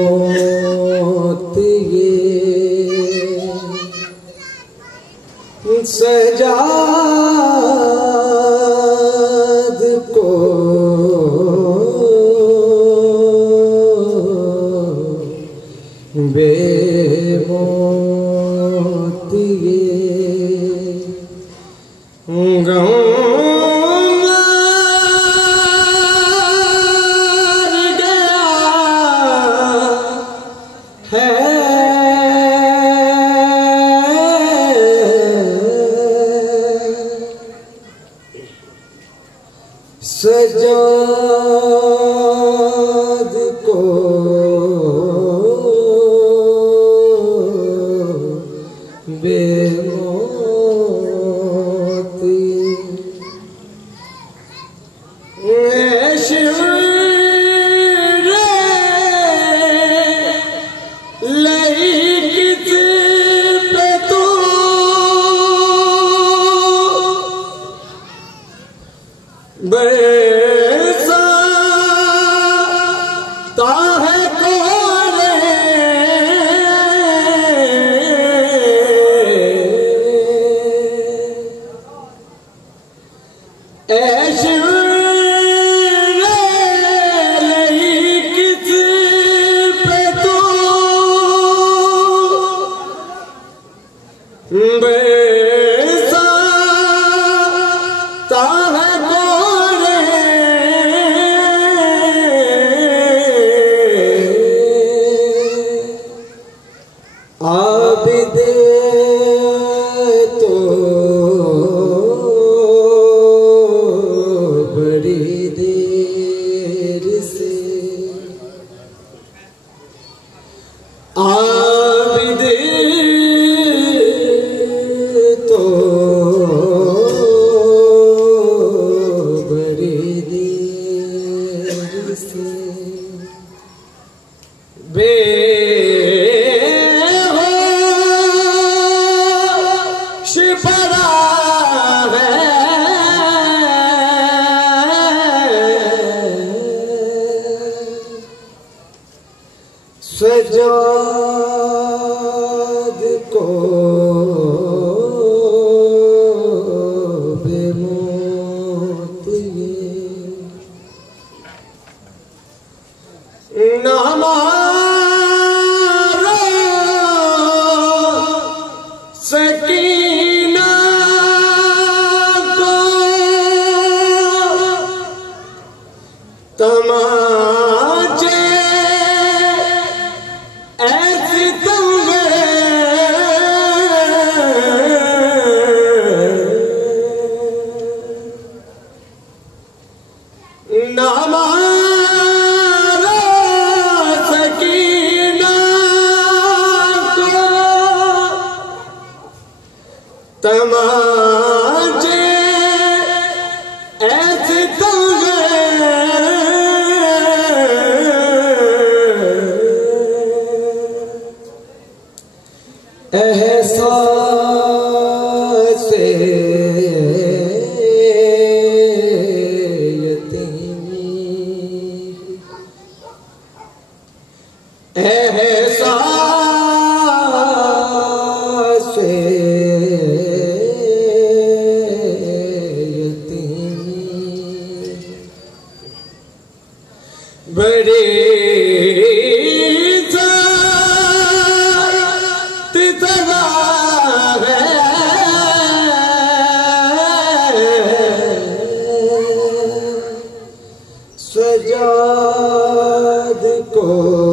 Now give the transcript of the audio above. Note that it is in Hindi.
मौत ये सजाद को बेमौत ये गम सजाद को बेमौत शिव बरसाता है कोरे ऐश किस पे तू बरसाता है आबिदे तो बड़ी देर से आबिदे तो बड़ी देर से पड़ा है सजाद को बेमौत ये नामा सकीना तमाचे ऐसी तंग नामारा सकीना को तमाचे ऐसे तंग एहसास यतीमी एहसास यतीमी बड़े सजाद को